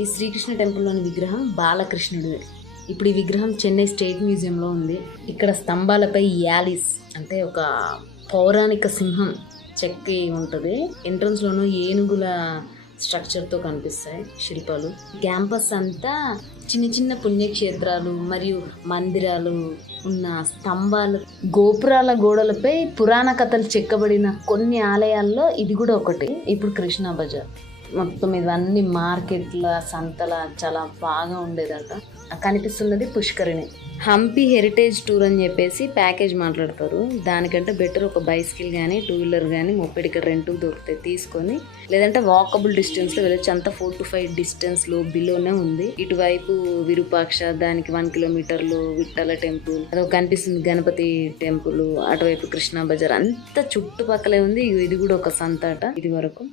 ఈ శ్రీకృష్ణ టెంపుల్లోని విగ్రహం బాలకృష్ణుడు. ఇప్పుడు ఈ విగ్రహం చెన్నై స్టేట్ మ్యూజియంలో ఉంది. ఇక్కడ స్తంభాలపై యాలిస్ అంటే ఒక పౌరాణిక సింహం చెక్కి ఉంటుంది. ఎంట్రన్స్ లోను ఏనుగుల స్ట్రక్చర్తో కనిపిస్తాయి శిల్పాలు. క్యాంపస్ అంతా చిన్న చిన్న పుణ్యక్షేత్రాలు మరియు మందిరాలు ఉన్న స్తంభాలు, గోపురాల గోడలపై పురాణ కథలు చెక్కబడిన కొన్ని ఆలయాల్లో ఇది కూడా ఒకటి. ఇప్పుడు కృష్ణా బజార్ మొత్తం ఇవన్నీ మార్కెట్ల సంతల చాలా బాగా ఉండేదంట. కనిపిస్తున్నది పుష్కరిణి. హంపి హెరిటేజ్ టూర్ అని చెప్పేసి ప్యాకేజ్ మాట్లాడతారు. దానికంటే బెటర్ ఒక బైసికల్ కానీ 2 వీలర్ కానీ మొప్పెడ్ ఇక్కడ రెంట్కి దొరుకుతాయి, తీసుకొని లేదంటే వాకబుల్ డిస్టెన్స్లో వెళ్ళొచ్చు. అంతా 4 to 5 డిస్టెన్స్లో బిలోనే ఉంది. ఇటువైపు విరూపాక్ష, దానికి 1 కిలోమీటర్లు విఠల టెంపుల్, అదో కనిపిస్తుంది గణపతి టెంపుల్, అటువైపు కృష్ణా బజార్, అంతా చుట్టుపక్కలే ఉంది. ఇది కూడా ఒక సంత అట ఇది వరకు.